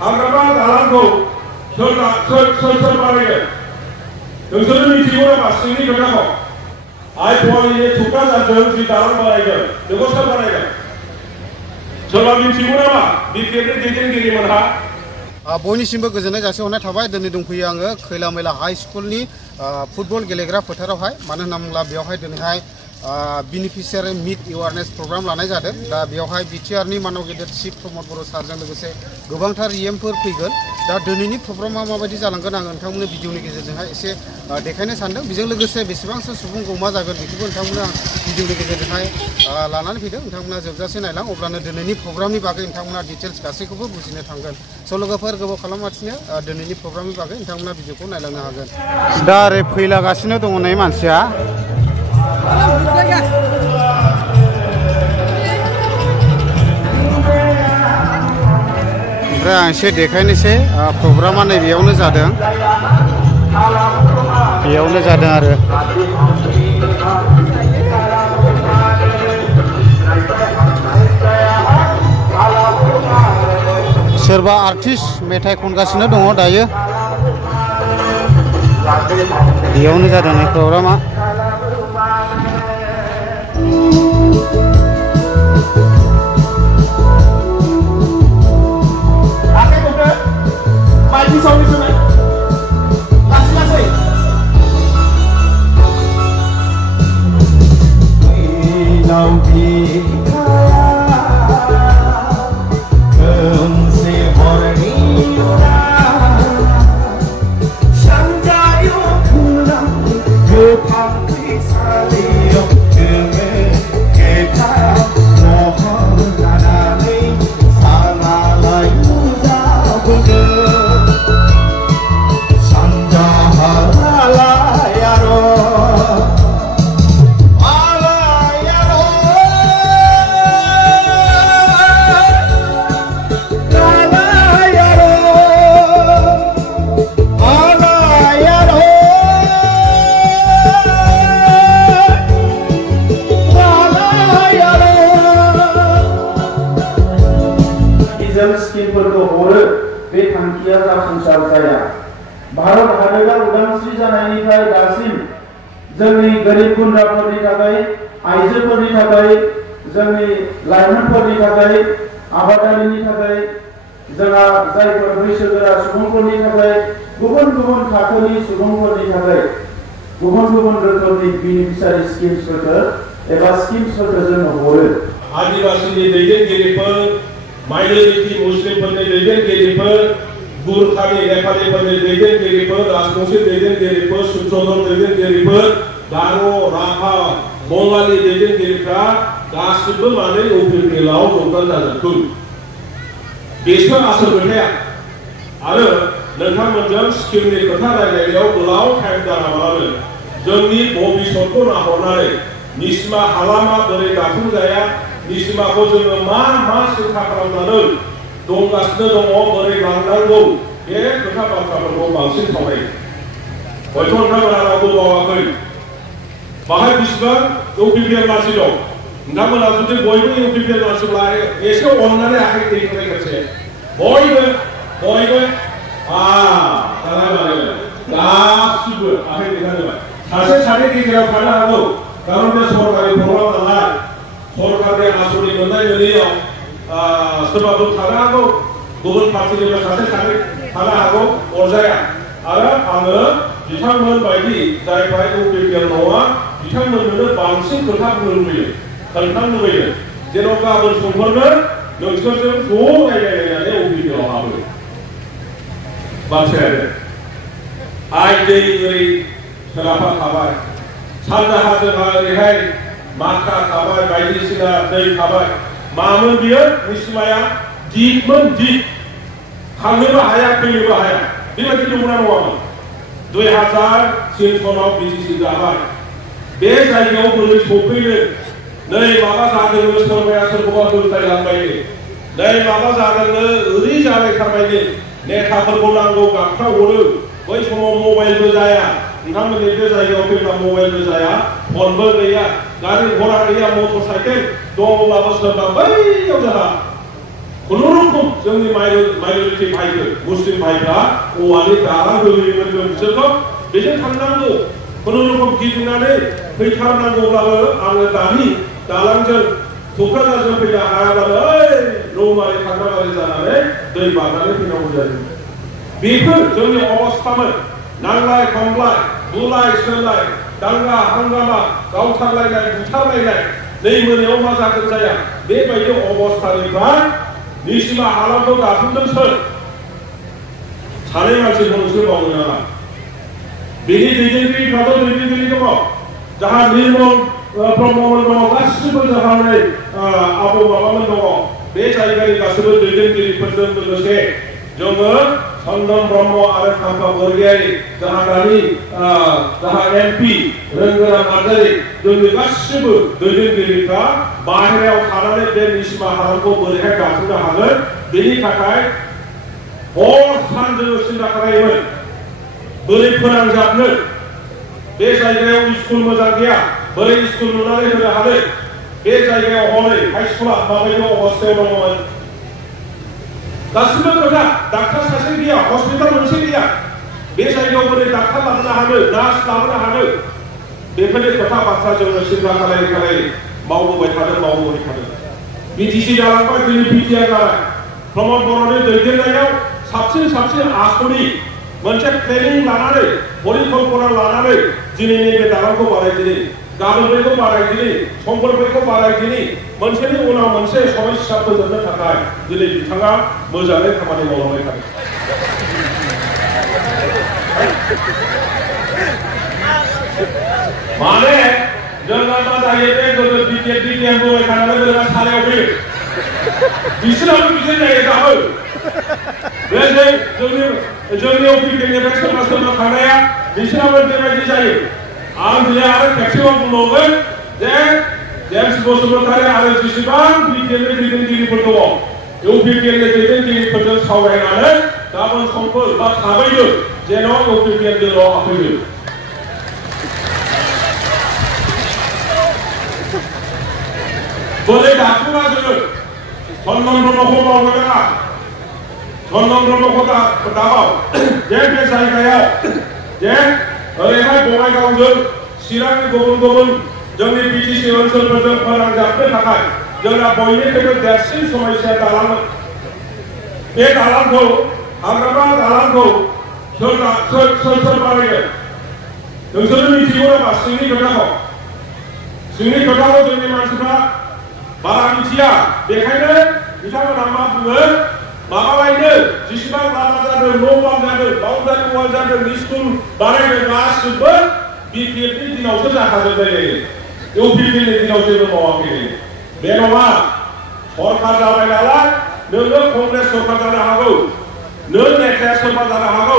हाग्रामा दालांखौ सोर बानायगोन नोंसोरो मिथिगौ नामा सिंनि खोथाखौ आइ फवालिनि थुक्राझारजों जि दालां बानायगोन बेखौ सोर बानायगोन सोरबा मिथिगौ नामा बिपिएफनि दैदेनगिरिमोनहा बयनिसिमबो गोजोननाय जासिहरनाय थाबाय दिनै दंफैयो आङो खैला मैला हाई स्कुलनि फुटबल गेलेग्रा फोथारावहाय मानो होनना बुङोब्ला बेवहाय दिनैहाय बेनिफिसियारि मिट एवारनेस प्रग्राम लानाय जादों दा बेवहाय बिटिआरनि मानव गेदेर चिफ प्रमद बर' सारजों लोगोसे गोबांथार इएमफोर फैगोन दा दिनैनि प्रग्रामा माबायदि जालांगोन आं नोंथांमोननो भिडिअनि गेजेरजोंहाय एसे देखायनो सानदों बेजों लोगोसे बेसेबांसो सुबुं गमा जागोन बेखौबो नोंथांमोननो आं भिडिअनि गेजेरजोंहाय लानानै फैदों नोंथांमोना जोबजासे नायलां अब्लानो दिनैनि प्रग्रामनि बागै नोंथांमोना डिटेल्स गासैखौबो बुजिनो थांगोन स' लोगोफोर गोबाव खालामालासिनो दिनैनि प्रग्रामनि बागै नोंथांमोना भिडिअखौ नायलांनो हागोन दा ओरै फैलागासिनो दङ नै मानसिया ओमफ्राय आं एसे देखायनोसै प्रग्रामा नैबेयावनो जादों आरो सोरबा आर्टिस्ट मेथाइ खनगासिनो दङ दायो बेयावनो जादों नै प्रग्रामा भारत हादरा उदांस्रि जानायनिफ्राय दासिम जोंनि गोरिब गुन्द्राफोरनि थाखाय आइजोफोरनि थाखाय जोंनि लाइमोनफोरनि थाखाय आबादारिनि थाखाय जोंहा जायफोर बैसोगोरा सुबुंफोरनि थाखाय गुबुन गुबुन थाखोनि सुबुंफोरनि थाखाय गुबुन गुबुन रोखोमनि बेनिफिसियारि स्किम्सफोरखौ एबा स्किम्सफोरखौ जोङो हरो आदिवासिनि दैदेनगिरिफोर माइनरिटि मुस्लिमफोरनि दैदेनगिरिफोर गुरखानि नेपालिफोरनि दैदेनगिरिफोर राजबंशी दैदेनगिरिफोर सुत्रधर दैदेनगिरिफोर गार' राभा बंगालि दैदेनगिरिफ्रा गासिबो माने इउपिपिएलआव जगदान जाजोबदों बेसो आसोल खोथाया आरो नोंथांमोनजों स्किमनि खोथा रायज्लायनायाव गोलाव टाइम जानांगौब्लाबो जोंनि भबिष्यतखौ नाहरनानै निसिमा हालामा बोरै दाफुंजाया निसिमाखौ जोङो मा सिन्था खालामनानै दंगासिनो दङ बोरै लांनांगौ बे खोथा बाथ्राफोरखौ बांसिन सावरायो हयथ' नोंथांमोना रावबो बावाखै बाहाय बेसेबां इउपिपिएल मानसि दं नोंथांमोना जुदि बयबो इउपिपिएल मानसिब्ला एसे अननानै आखाइ दैखांनाय खेबसे बयबो गासिबो आखाइ दैखांबाय सासे सानै गेजेराव थानो हागौ खारन बे सरकारि प्रग्राम नालाय सरकारनि आसनि मोननाय मोनैयाव सोरबाफोर थानो हागौ गुबुन पार्टिनिफ्राय सासे सानै थानो हागौ अरजाया आरो आङो बिथांमोन बायदि जायफ्रा इउपिपिएल नङा बिथांमोननो बांसिन खोथा बुंनो लुबैयो खोन्थानो लुबैयो जेन' गाबोन समफोरनो नोंसोरजों ज' रायज्लायलायनानै इउपिपिएलआव हाबो बाथ्रायानो आइ दै ओरै सोनाबहा थाबाय सानजाहा जोंहा ओरैहाय माखा थाबाय बायदिसिना दै थाबाय मामोन बियो निसिमाया दिपमोन दिप थांनोबो हाया फैनोबो हाया बेबायदि नंगौना नङामोन 2003 सनाव बिटिसि जाबाय बे जायगायाव बोरै सफैनो नै माबा जादोंनो सोरबाया सोरखौबा होबथायलांबायनो नै माबा जादोंनो ओरै जालायथारबायनो नेताफोरखौ नांगौ गाबख्रा हरो बै समाव मबाइलबो जाया नोंथांमोननि बे जायगायाव फैब्ला मबाइलबो जाया फनबो गैया गारि घोड़ा गैया मटर साइकेल दङब्लाबो सोरबा बैयाव जोंहा खुनुरुखुम जोंनि माइनरिटि भाइफोर मुस्लिम भाइफ्रा औवानि दालां होयोमोन जों बिसोरखौ बेजों थांनांगौ खुनुरुखुम गिदिंनानै फैथारनांगौब्लाबो आङो दानि दालांजों क'क्राझारजों फैनो हायाब्लाबो रौमारि खाग्राबारि जानानै दै बारनानै फैनांगौ जायो बेफोर जोंनि अबस्थामोन नांलाय खमलाय बुलाय सोलाय दांगा हांगामा गावथारलायनाय बुथारलायनाय नै मोनायाव मा जागोन जाया बेबायदि अबस्थानिफ्राय निसिमा हालामखौ दाफुंदों सोर सानै मानसिखौ नोंसोर बावनो नाङा बेनि दैदेनगिरिफ्राथ' दैदेनगिरि दङ जाहा निर्मल ब्रह्ममोन दङ गासिबो जाहा नै आबौ माबामोन दङ बे जायगानि गासिबो दैदेनगिरिफोरजों लोगोसे जोङो चन्दन ब्रह्म आरो खाम्फा बरगयारि जाहा दानि जाहा एमपि रोंगोरा नार्जारि जोंनि गासिबो दैदेनगिरिफ्रा बाहेरायाव थानानै बे निसिमा हालामखौ बोरैहाय दाफुंनो हागोन बेनि थाखाय हर सान जोङो सिन्था खालामोमोन बोरै फोनांजाबनो बे जायगायाव स्कुल मोजां गैया बोरै स्कुल लुनानै होनो हानो बे जायगायाव हनै हाइ स्कुला माबायदि अबस्थायाव दङमोन गासिबो खोथा डाक्टार सासे गैया हस्पिटाल मोनसे गैया बे जायगायाव बोरै डाक्टार लाबोनो हानो नार्स लाबोनो हानो बेफोरनि खोथा बाथ्रा जोङो सिन्था खालामै मावबोबाय थादों बिटिसि जालांबाय जोंनि बिटिआर जाबाय प्रमद बर'नि दैदेननायाव साबसिन आखुनि मोनसे ट्रेनिं लानानै परिकल्पना लानानै दिनैनि बे दालांखौ बानायदिनि गाबोन बेखौ बानायदिनि समफोर बेखौ बानायदिनि मोनसेनि उनाव मोनसे समस्या फोजोबनो थाखाय दिनै बिथाङा मोजाङै खामानि मावलांबाय थादों माने जोंना मा जायो बे गोदो बिटिआर होबाय थानानै जोंना सालायाव फैयो बिसोराबो बिदिनो जायो दाबो बे जोंनि अफिसनिफ्राय सोरबा थांनाया बिसोराबो बेबायदि जायो आं दिनै आरो खेबसेबाव बुंबावगोन जे जेम्स बसुमतारी आरो जेसेबां बिटिआरनि दैदेनगिरिफोर दङ इउपिपिएलनि दैदेनगिरिफोरजों सावरायनानै गाबोन समफोर बा थाबैनो जेन' इउपिपिएल दोलोआव हाबफैयो बोरै दाफुङा जोङो चन्दन ब्रह्मखौ मावनो नाङा चन्दन ब्रह्मखौ दाबाव जे बे जायगायाव जे ओरैहाय बङाइगावजों चिरांनि गुबुन जोंनि बिटिसि ओनसोलफोरजों फोनांजाबनो थाखाय जोंना बयनिख्रुइबो देरसिन समस्या दालांमोन बे दालांखौ हाग्रामा दालांखौ सोर बानायगोन नोंसोरो मिथिगौ नामा सिंनि खोथाखौ जोंनि मानसिफ्रा बारा मिथिया बेखायनो बिथांमोना मा बुङो माबालायनो जेसेबां लामा जादों न' बां जादों बाउन्डारि वाल जादों स्कुल बानायदों गासिबो बिपिएफनि दिनावसो जाखाजोब्बाय इउपिपिएलनि दिनाव जेबो मावाखै बे नङा सरकार जाबाय नालाय नोङो कंग्रेस सरकार जानो हागौ नों नेताया सोरबा जानो हागौ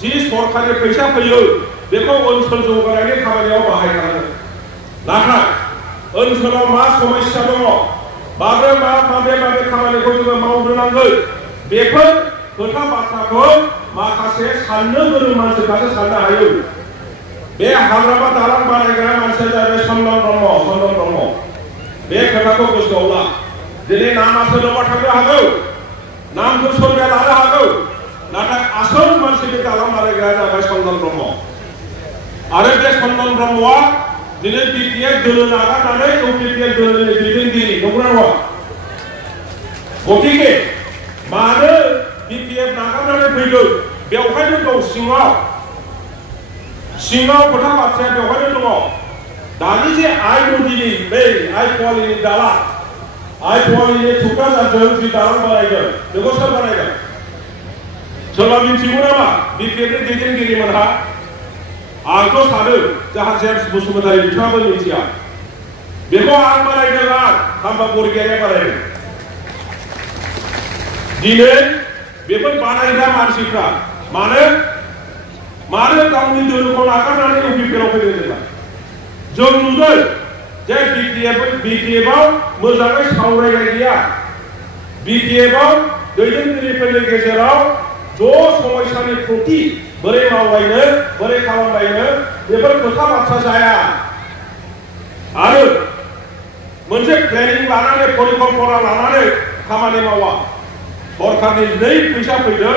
जि सरकारनि फैसा फैयो बेखौ ओनसोल जौगानायनि खामानियाव बाहायनांगोन नाथाय ओनसोलाव मा समस्या दङ माबे खामानिखौ जोङो मावनो नांगोन बेफोर खोथा बाथ्राखौ माखासे साननो गोरों मानसिफ्रासो साननो हायो बे हाग्रामा दालां बानायग्रा मानसिया जाबाय चन्दन ब्रह्म बे खोथाखौ गोसोआव ला दिनै नामा सोरनावबा थांनो हागौ नामखौ सोरबाया लानो हागौ नाथाय आसल मानसिनि दालां बानायग्राया जाबाय चन्दन ब्रह्म आरो बे चन्दन ब्रह्मआ दिनै बिटिआर दोलो नागारनानै इउपिपिएल दोलोनि दैदेनगिरि नंगौना नङा गतिके मानो बिटिआर नागारनानै फैदों बेवहायनो दं सिङाव खोथा बाथ्राया बेवहायनो दङ दानि जे आइ नदीनि बै आइ पवालिनि दालां आइ पवालिनि थुक्राझारजों जि दालां बानायदों बेखौ सोर बानायदों सोरबा मिथिगौ नामा बिटिआरनि दैदेनगिरिमोनहा आंथ' सानो जाहा जेम्स बसुमतारी बिथाङाबो मिथिया बेखौ आं बानायदों खाम्फा बरगयारिया बानायदों दिनै बेफोर बानायग्रा मानसिफ्रा मानो गावनि दोलोखौ नागारनानै इउपिपिएलआव फैदों जेनेबा जों नुदों जे बिटिएफआव मोजाङै सावरायनाय गैया बिटिएफआव दैदेनगिरिफोरनि गेजेराव ज' समस्यानि प्रति बोरै मावलायनो बोरै खालामलायनो बेफोर खोथा बाथ्रा जाया आरो मोनसे प्लेनिं लानानै परिकल्पना लानानै खामानि मावा सरकारनि नै फैसा फैदों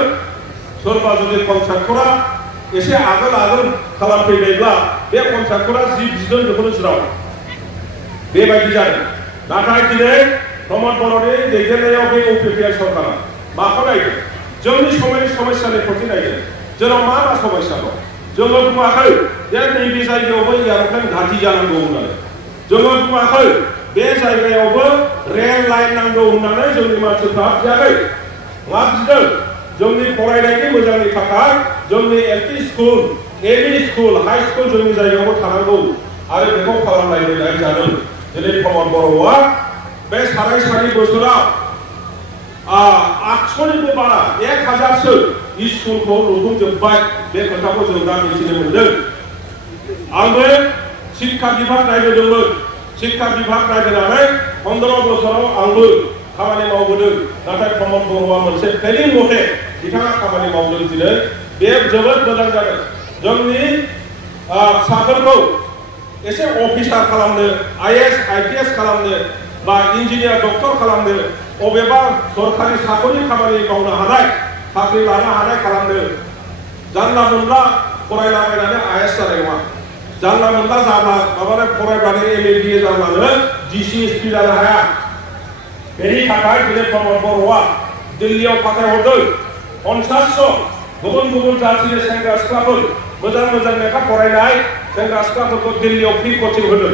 सोरबा जुदि कन्ट्राक्टरा एसे आगोल खालामफैनायब्ला बे कन्ट्राक्टरा जि बिदों बेखौनो जिराव बेबायदि जादों नाथाय दिनै प्रमद बर'नि दैदेननायाव बे UPPI सरकारा माखौ नायदों जोंनि समस्यानि प्रति नायदों जोंनाव मा समस्या दं जोङो बुङाखै जे नैबे जायगायावबो एयारप्लेन घाटि जानांगौ होननानै जोङो बुङाखै बे जायगायावबो रेल लाइन नांगौ होननानै जोंनि मानसिफ्रा बुङाखै मा बुंदों जोंनि फरायनायनि मोजांनि थाखाय जोंनि LP school ME school high school जोंनि जायगायावबो थानांगौ आरो बेखौ खालामनाय जादों दिनै प्रमद बर'आ बे साराय बोसोराव 800निबो बारा 1000सो स्कुलखौ लुफुंजोब्बाय बे खोथाखौ जों दा मिथिनो मोनदों आंबो शिक्षा विभाग नायदोंमोन शिक्षा विभाग नायनानै 15 बोसोराव आंबो खामानि मावबोदों नाथाय प्रमद बर'आ मोनसे प्लेनिं मथे बिथाङा खामानि मावदों दिनै बे जोबोद मोजां जादों जोंनि फिसाफोरखौ एसे अफिसार खालामनो IAS IPS खालामनो बा इन्जिनियार डक्टर खालामनो अबेबा सरकारि साकरि खामानि मावनो हानाय साख्रि लानो हानाय खालामनो जानला मोनला फरायलाबायनानै IAS जानाय नङा जानला मोनला जाब्ला माबानो फरायब्लानो MA BA जाब्लानो DC SP जानो हाया बेनि थाखाय दिनै प्रमद बर'आ दिल्लीयाव फाथायहरदों 50 गुबुन जाथिनि सेंग्रा सिख्लाफोर मोजां लेखा फरायनाय सेंग्रा सिख्लाफोरखौ दिल्लीयाव फ्रि कचिं होदों